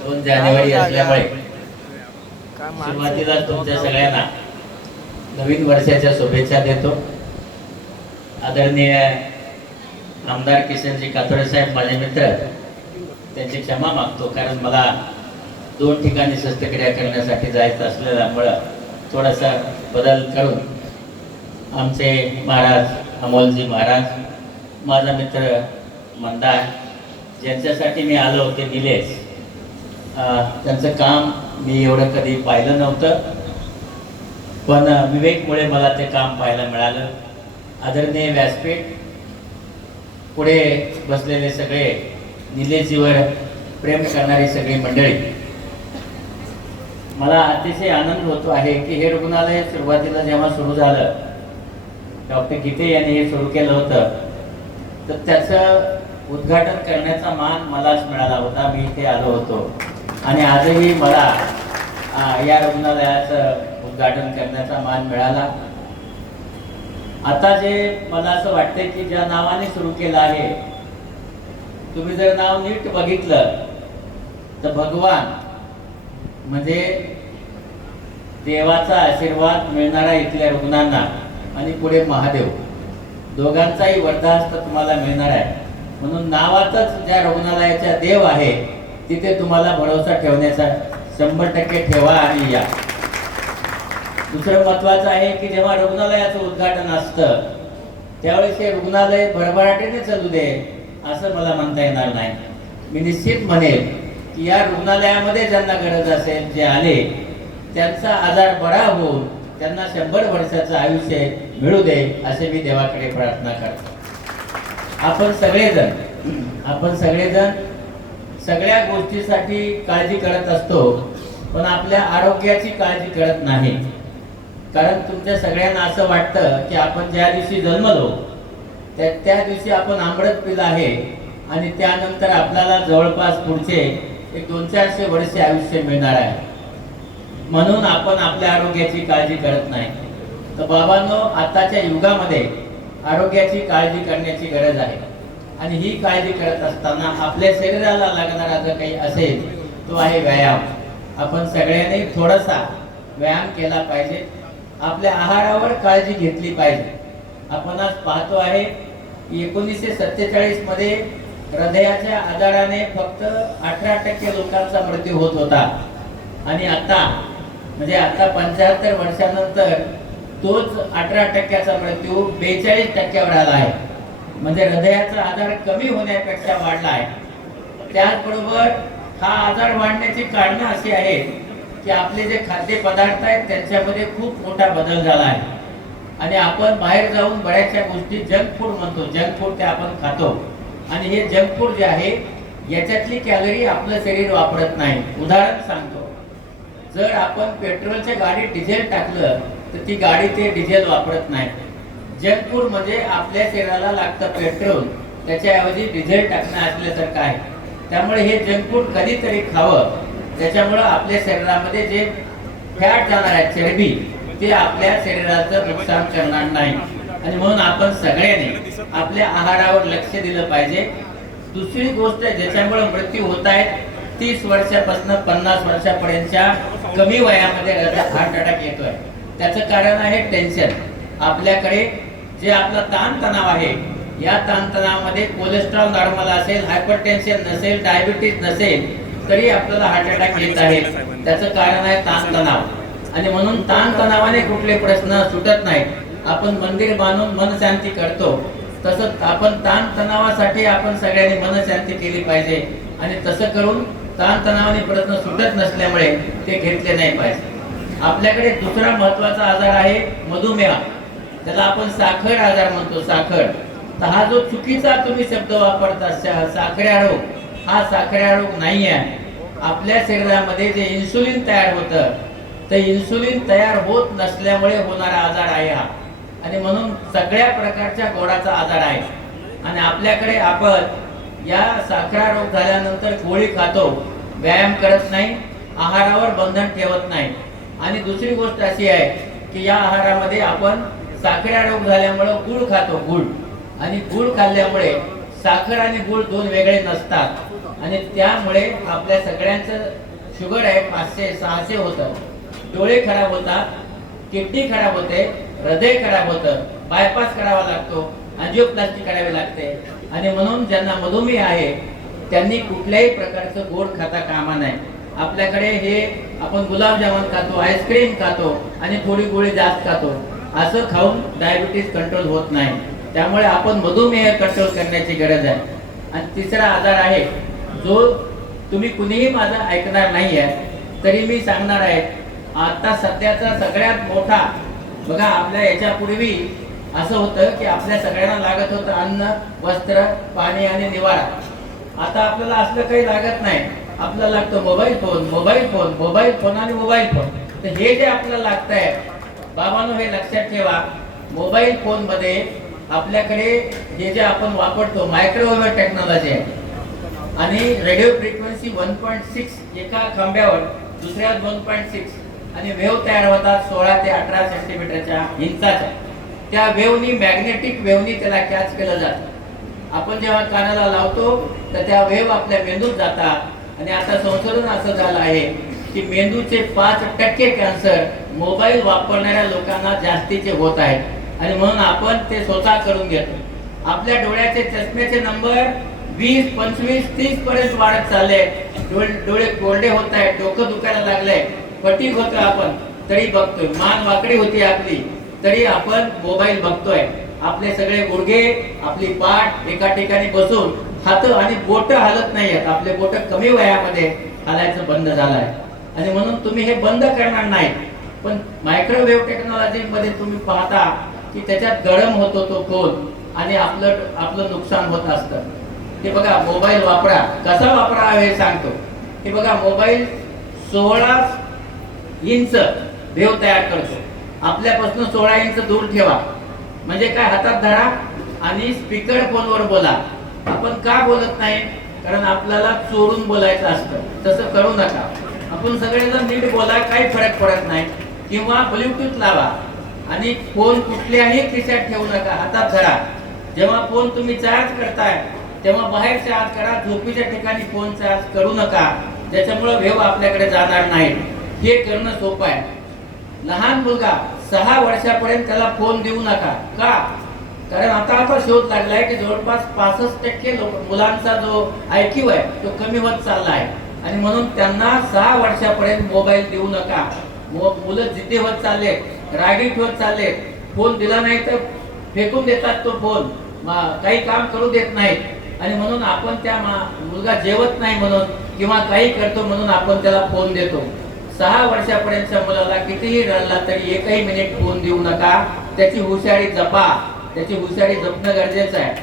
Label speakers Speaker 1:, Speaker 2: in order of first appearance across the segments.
Speaker 1: दोन जानेवारी असल्यामुळे सुरुवातीला तुमच्या सगळ्यांना नवीन वर्षाच्या शुभेच्छा देतो. आदरणीय आमदार किशनजी कातोडे साहेब माझे मित्र त्यांची क्षमा मागतो कारण मला दोन ठिकाणी शस्त्रक्रिया करण्यासाठी जायचं असलेल्यामुळं थोडासा बदल करून आमचे महाराज अमोलजी महाराज माझा मित्र मंदार ज्यांच्यासाठी मी आलो होते निलेश. त्यांचं काम मी एवढं कधी पाहिलं नव्हतं. पण विवेकमुळे मला ते काम पाहायला मिळालं. आदरणीय व्यासपीठ पुढे बसलेले सगळे निलेशजीवर प्रेम करणारी सगळी मंडळी. मला अतिशय आनंद होतो आहे की हे रुग्णालय सुरुवातीला जेव्हा सुरू झालं डॉक्टर गीते यांनी हे सुरू केलं होतं तर त्याचं उद्घाटन करण्याचा मान मलाच मिळाला होता. मी इथे आलो होतो. आणि आजही मला या रुग्णालयाचं उद्घाटन करण्याचा मान मिळाला. आता जे मला असं वाटतंय की ज्या नावाने सुरू केलं आहे तुम्ही जर नाव नीट बघितलं तर भगवान म्हणजे देवाचा आशीर्वाद मिळणारा इथल्या रुग्णांना आणि पुढे महादेव. दोघांचाही वरदाहस्त तुम्हाला मिळणार आहे. म्हणून नावातच ज्या रुग्णालयाचा देव आहे तिथे तुम्हाला भरोसा ठेवण्याचा शंभर टक्के ठेवा आणि या. दुसरं महत्वाचं आहे की जेव्हा रुग्णालयाचं उद्घाटन असतं त्यावेळेस हे रुग्णालय भरभराटीने चालू दे असं मला म्हणता येणार नाही. मी निश्चित म्हणेल की या रुग्णालयामध्ये ज्यांना गरज असेल जे आले त्यांचा आजार बरा होऊन त्यांना शंभर वर्षाचं आयुष्य मिळू दे असे मी देवाकडे प्रार्थना करतो. आपण सगळेजण आपण सगळेजण सगळ्या गोष्टीसाठी काळजी करत असतो पण आपल्या आरोग्याची काळजी करत नाही. कारण तुमच्या सगळ्यांना असं वाटतं की आपण ज्या दिवशी जन्मलो त्या त्या दिवशी आपण आंबडत पिलं आहे आणि त्यानंतर आपल्याला जवळपास पुढचे एक दोन चारशे वर्षे आयुष्य मिळणार आहे. म्हणून आपण आपल्या आरोग्याची काळजी करत नाही. तर बाबांनो आताच्या युगामध्ये आरोग्याची काळजी करण्याची गरज आहे. आणि ही काळजी करत असताना आपल्या शरीराला लागणारा जर काही असेल तो आहे व्यायाम. आपण सगळ्यांनी थोडासा व्यायाम केला पाहिजे. आपल्या आहारावर काळजी घेतली पाहिजे. आपण आज पाहतो आहे एकोणीसशे सत्तेचाळीसमध्ये हृदयाच्या आजाराने फक्त अठरा टक्के लोकांचा मृत्यू होत होता. आणि आता म्हणजे आता पंच्याहत्तर वर्षानंतर तोच अठरा टक्क्याचा मृत्यू बेचाळीस टक्क्यावर आला आहे. म्हणजे हृदयाचा आजार कमी होण्यापेक्षा वाढला आहे. त्याचबरोबर हा आजार वाढण्याची कारणं अशी आहेत की आपले जे खाद्यपदार्थ आहेत त्यांच्यामध्ये खूप मोठा बदल झाला आहे. आणि आपण बाहेर जाऊन बऱ्याचशा गोष्टी जंक फूड म्हणतो. जंक फूड ते आपण खातो. आणि हे जंक फूड जे आहे याच्यातली कॅलरी आपलं शरीर वापरत नाही. उदाहरण सांगतो. जर आपण पेट्रोलच्या गाडीत डिझेल टाकलं तर ती गाडी ते डिझेल वापरत नाही जंक फूड म्हणजे आपल्या शरीराला लागतं पेट्रोल. त्याच्याऐवजी डिझेल टाकणं असल्यासारखं आहे. त्यामुळे हे जंक फूड कधीतरी खावं. त्याच्यामुळं आपल्या शरीरामध्ये जे फॅट जाणार आहे चरबी ते आपल्या शरीराचं नुकसान करणार नाही. आणि म्हणून आपण सगळ्यांनी आपल्या आहारावर लक्ष दिलं पाहिजे. दुसरी गोष्ट ज्याच्यामुळे मृत्यू होत आहेत तीस वर्षापासून पन्नास वर्षापर्यंतच्या कमी वयामध्ये हार्ट अटॅक येतोय. त्याचं कारण आहे टेन्शन आपल्याकडे जे आपला ताणतणाव आहे या ताणतणावामध्ये कोलेस्ट्रॉल नॉर्मल असेल हायपरटेन्शन नसेल डायबिटीज नसेल तरी आपल्याला हार्ट अटॅक येत आहे. त्याचं कारण आहे ताणतणाव. आणि म्हणून ताणतणावाने कुठले प्रश्न सुटत नाहीत आपण मंदिर बांधून मनशांती करतो. तसंच आपण ताणतणावासाठी आपण सगळ्यांनी मनशांती केली पाहिजे. आणि तसं करून ताणतणावाने प्रश्न सुटत नसल्यामुळे ते घेतले नाही पाहिजे. आपल्याकडे दुसरा महत्त्वाचा आजार आहे मधुमेह. त्याला आपण साखर आजार म्हणतो साखर. तर हा जो चुकीचा तुम्ही शब्द वापरता साखऱ्या रोग हा साखऱ्या रोग नाही आहे आपल्या शरीरामध्ये जे इन्सुलिन तयार होतं ते इन्सुलिन तयार होत नसल्यामुळे होणारा आजार आहे हा. आणि म्हणून सगळ्या प्रकारच्या गोडाचा आजार आहे. आणि आपल्याकडे आपण या साखरा रोग झाल्यानंतर गोळी खातो व्यायाम करत नाही आहारावर बंधन ठेवत नाही. आणि दुसरी गोष्ट अशी आहे की या आहारामध्ये आपण साखरा रोग झाल्यामुळं गुळ खातो गुळ. आणि गुळ खाल्ल्यामुळे साखर आणि गुळ दोन वेगळे नसतात. आणि त्यामुळे आपल्या सगळ्यांचं शुगर आहे पाचशे सहाशे होतं. डोळे खराब होतात किडनी खराब होते हृदय खराब होतं बायपास करावा लागतो अंजिओप्लास्टी करावी लागते. आणि म्हणून ज्यांना मधुमेह आहे त्यांनी कुठल्याही प्रकारचं गोड खाता कामा नाही. आपल्याकडे हे आपण गुलाबजामुन खातो आईस्क्रीम खातो आणि थोडी गोळी जास्त खातो. असं खाऊन डायबिटीस कंट्रोल होत नाही. त्यामुळे आपण मधुमेह कंट्रोल करण्याची गरज आहे. आणि तिसरा आजार आहे जो तुम्ही कुणीही माझा ऐकणार नाही आहे तरी मी सांगणार आहे आता सध्याचा सगळ्यात मोठा बघा आपल्या याच्यापूर्वी असं होतं की आपल्या सगळ्यांना लागत होतं अन्न वस्त्र पाणी आणि निवारा. आता आपल्याला असलं काही लागत नाही. आपल्याला लागतं mobile phone mobile phone mobile phone आणि मोबाईल फोन तर हे जे आपल्याला लागत आहे बाबांनो हे लक्षात ठेवा. मोबाईल फोनमध्ये आपल्याकडे हे जे आपण वापरतो मायक्रोवेव्ह टेक्नॉलॉजी आहे. आणि radio frequency one point six एका खांब्यावर दुसऱ्या दोन पॉईंट सिक्स आणि वेव्ह तयार होतात सोळा ते अठरा सेंटीमीटरच्या इंचाच्या. त्या वेव्हनी मॅग्नेटिक वेव्हनी त्याला कॅच केलं जातं. आपण जेव्हा कानाला लावतो तर त्या वेव्ह आपल्या मेंदूत जातात. आणि आता संशोधन असं झालं आहे की मेंदूचे पाच टक्के कॅन्सर मोबाईल वापरणाऱ्या लोकांना जास्तीचे होत आहेत. आणि म्हणून आपण ते स्वतः करून घेतो. आपल्या डोळ्याचे चष्म्याचे नंबर वीस पंचवीस तीस पर्यंत वाढत चालले. डोळे डोळे कोरडे होत आहेत डोकं दुखायला लागलंय. फटीक होतो आपण तरी बघतोय. मान वाकडी होती आपली तरी आपण मोबाईल बघतोय. आपले सगळे गुडघे आपली पाठ एका ठिकाणी बसून हात आणि बोट हालत नाही आहेत. आपले बोट कमी वयामध्ये हालायचं बंद झालंय. आणि म्हणून तुम्ही हे बंद करणार नाही पण मायक्रोवेव्ह टेक्नॉलॉजी मध्ये तुम्ही पाहता की त्याच्यात गरम होतो तो फोन आणि आपलं आपलं नुकसान होत असतं. हे बघा मोबाईल वापरा. कसा वापरा हे सांगतो. हे बघा मोबाईल सोळा इंच भेव तयार करतो. आपल्यापासून सोळा इंच दूर ठेवा. म्हणजे काय हातात धरा आणि स्पीकर फोनवर बोला. आपण का बोलत नाही? कारण आपल्याला चोरून बोलायचं असतं. तसं करू नका. आपण सगळेजण नीट बोला काही फरक पडत नाही. किंवा ब्लूटूथ लावा. आणि फोन कुठल्याही खिशात ठेवू नका. हातात धरा. जेव्हा फोन तुम्ही चार्ज करताय तेव्हा बाहेर चार्ज करा. झोपीच्या ठिकाणी फोन चार्ज करू नका. त्याच्यामुळे वेव आपल्याकडे जाणार नाही. हे करणं सोपं आहे. लहान मुलगा सहा वर्षापर्यंत त्याला फोन देऊ नका. का? कारण आता असा शोध लागलाय की जवळपास पासष्ट टक्के लोक मुलांचा जो आयक्यू आहे तो कमी होत चालला आहे आणि म्हणून त्यांना सहा वर्षापर्यंत मोबाईल देऊ नका. मुलं जिद्दी होत चालले रागीट होत चालले फोन दिला नाही तर फेकून देतात तो फोन. काही काम करू देत नाही आणि म्हणून आपण त्या मुलगा जेवत नाही म्हणून किंवा काही करतो म्हणून आपण त्याला फोन देतो. सहा वर्षापर्यंतच्या मुलाला कितीही रडला तरी एकही मिनिट फोन देऊ नका. त्याची हुशारी जपा. त्याची हुशारी जपणं गरजेचं आहे.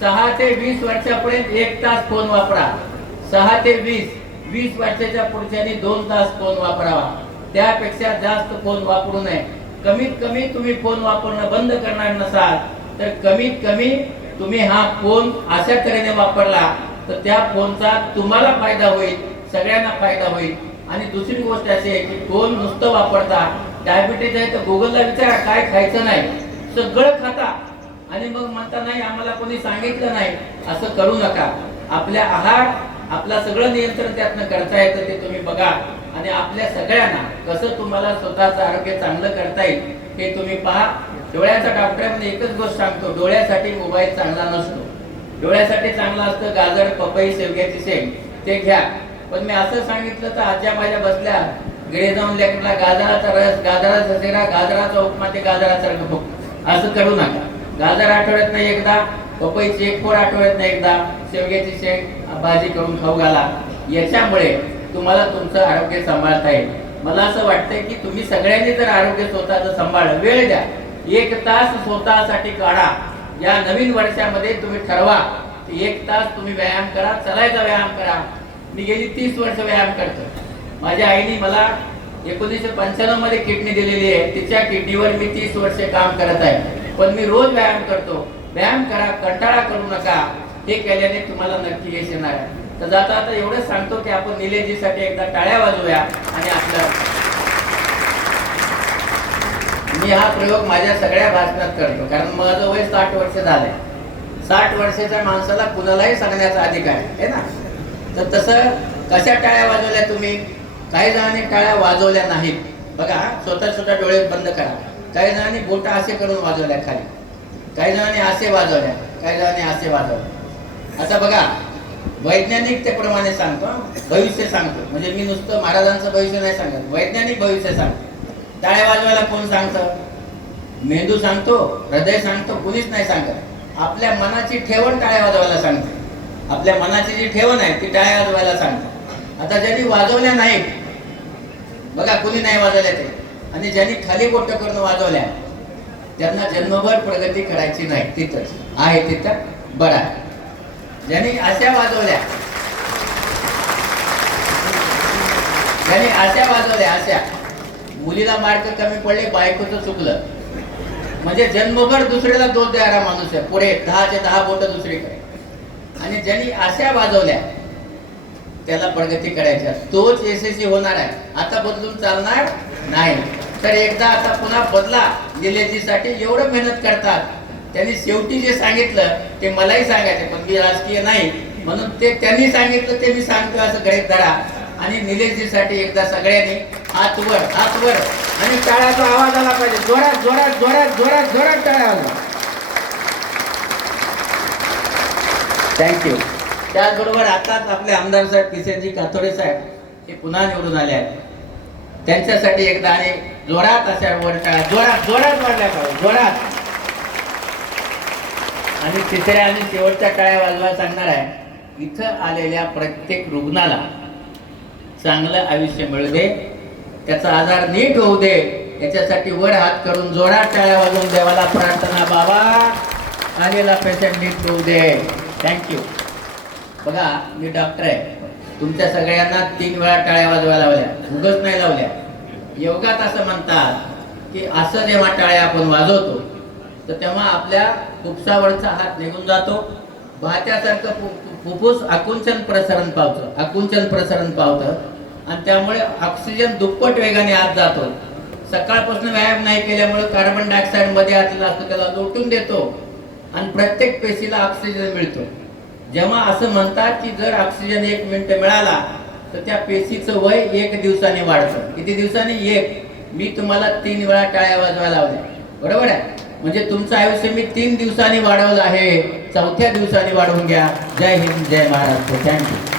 Speaker 1: सहा ते वीस वर्षापर्यंत एक तास फोन वापरा. सहा ते वीस वीस वर्षाच्या पुढच्यानी दोन तास फोन वापरावा. त्यापेक्षा जास्त फोन वापरू नये. कमीत कमी तुम्ही फोन वापरणं बंद करणार नसाल तर कमीत कमी तुम्ही हा फोन अशा तऱ्हेने वापरला तर त्या फोनचा तुम्हाला फायदा होईल सगळ्यांना फायदा होईल. आणि दुसरी गोष्ट अशी आहे की फोन नुसतं वापरता. डायबिटीज आहे तर गुगलला विचारा काय खायचं नाही. सगळं खाता. आणि मग म्हणता नाही आम्हाला कोणी सांगितलं नाही. असं करू नका. आपल्या आहार आपलं सगळं नियंत्रण त्यातनं करता येतं ते तुम्ही बघा. आणि आपल्या सगळ्यांना कसं तुम्हाला स्वतःचं आरोग्य चांगलं करता येईल हे तुम्ही पहा. डोळ्याचा डॉक्टरांनी एकच गोष्ट सांगतो. डोळ्यासाठी मोबाईल चांगला नसतो. डोळ्यासाठी चांगला असतं गाजर पपई शेवग्याची शेंग ते घ्या. पण मी असं सांगितलं तर आजच्या माझ्या बसल्या घरी जाऊन लेकरला गाजराचा रस गाजराचा शिरा गाजराचा उपमा ते गाजराचा भूक असं करू नका. गाजर आठवड्यात नाही एकदा पपईची एक फोड आठवड्यात नाही एकदा शेवग्याची शेंग भाजी करून खाऊ घाला. याच्यामुळे तुम्हाला तुमचं आरोग्य सांभाळता येईल. मला असं वाटतंय की तुम्ही सगळ्यांनी जर आरोग्य स्वतःचं सांभाळ वेळ द्या. एक तास स्वतःसाठी काढा. या नवीन वर्षामध्ये तुम्ही ठरवा. एक तास तुम्ही व्यायाम करा चलायचा व्यायाम करा. मी गेली तीस वर्ष व्यायाम करतो माझ्या आईने मला एकोणीसशे पंच्याण्णवमध्ये किडनी दिलेली आहे. तिच्या किडनीवर मी तीस वर्ष काम करत आहे. पण मी रोज व्यायाम करतो. व्यायाम करा कंटाळा करू नका. हे केल्याने तुम्हाला नक्की यश येणार आहे. तर जाता आता एवढंच सांगतो की आपण निलेजीसाठी एकदा टाळ्या वाजवूया आणि आपलं मी हा प्रयोग माझ्या सगळ्या भाषणात करतो कारण माझं वय साठ वर्ष झालंय. साठ वर्षाच्या माणसाला कुणालाही सांगण्याचा अधिकार आहे ना? तर तसं कशा टाळ्या वाजवल्या तुम्ही? काही जणांनी टाळ्या वाजवल्या नाहीत. बघा स्वतः स्वतः डोळे बंद करा. काही जणांनी बोटा असे करून वाजवल्या खाली. काही जणांनी असे वाजवल्या काही जणांनी असे वाजवल्या आता बघा वैज्ञानिक त्याप्रमाणे सांगतो भविष्य सांगतो. म्हणजे मी नुसतं महाराजांचं भविष्य नाही सांगत वैज्ञानिक भविष्य सांगतो. टाळ्या वाजवायला कोण सांगतं? मेंदू सांगतो हृदय सांगतो कुणीच नाही सांगत. आपल्या मनाची ठेवण टाळ्या वाजवायला सांगते. आपल्या मनाची जी ठेवण आहे ती टाळ्या वाजवायला सांगते. आता ज्यांनी वाजवल्या नाहीत बघा कुणी नाही वाजवल्या ते. आणि ज्यांनी खाली बोट करून वाजवल्या त्यांना जन्मभर प्रगती करायची नाही तिथंच आहे तिथं बरा आहे ज्यांनी अशा वाजवल्या ज्यांनी अशा वाजवल्या अशा मुलीला मार्क कमी पडले बायकोचं चुकलं. म्हणजे जन्मभर दुसऱ्याला दोष द्यायला माणूस आहे. पुढे दहाचे दहा बोट दुसरीकडे. आणि ज्यांनी अशा वाजवल्या त्याला प्रगती करायची तोच यशस्वी होणार आहे. आता बदलून चालणार नाही. तर एकदा आता पुन्हा बदला. निलेजीसाठी एवढं मेहनत करतात. त्यांनी शेवटी जे सांगितलं ते मलाही सांगायचे पण मी राजकीय नाही. म्हणून ते त्यांनी सांगितलं ते मी सांगतो असं गणित धरा. आणि निलेशजीसाठी एकदा सगळ्यांनी हात वर हात वर. आणि टाळ्याचा आवाज आला पाहिजे. जोरात जोरात जोरात जोरात जोरात टाळ्या आला. थँक्यू त्याचबरोबर आताच आपले आमदार साहेब किशनजी कातोडे साहेब हे पुन्हा निवडून आले आहेत. त्यांच्यासाठी एकदा आणि जोरात अशा वर टाळा जोरात जोरात वाढल्या पाहिजे जोरात. आणि तिसऱ्या आणि शेवटच्या टाळ्या वाजवायला सांगणार आहे इथं आलेल्या प्रत्येक रुग्णाला चांगलं आयुष्य मिळू दे त्याचा आजार नीट होऊ दे याच्यासाठी वर हात करून जोरात टाळ्या वाजवून देवाला प्रार्थना बाबा आलेला पेशंट नीट होऊ दे. थँक्यू बघा मी डॉक्टर आहे. तुमच्या सगळ्यांना तीन वेळा टाळ्या वाजवायला लावल्या. उगच नाही लावल्या. योगात असं म्हणतात की असं जेव्हा टाळ्या आपण वाजवतो तर तेव्हा आपल्या फुफ्सावरचा हात निघून जातो. भात्यासारखं फु- फुफ्फुस आकुंचन प्रसरण पावतं आकुंचन प्रसरण पावतं. आणि त्यामुळे ऑक्सिजन दुप्पट वेगाने आत जातो. सकाळपासून व्यायाम नाही केल्यामुळे कार्बन डायऑक्साईडमध्ये आतला असतो त्याला लोटून देतो. आणि प्रत्येक पेशीला ऑक्सिजन मिळतो. जेव्हा असं म्हणतात की जर ऑक्सिजन एक मिनिट मिळाला तर त्या पेशीचं वय एक दिवसाने वाढतं. किती दिवसांनी? एक. मी तुम्हाला तीन वेळा टाळ्या वाजवायला लावल्या. बरोबर आहे? म्हणजे तुमचं आयुष्य मी तीन दिवसांनी वाढवलं आहे. चौथ्या दिवसांनी वाढवून घ्या. जय हिंद जय महाराष्ट्र. Thank you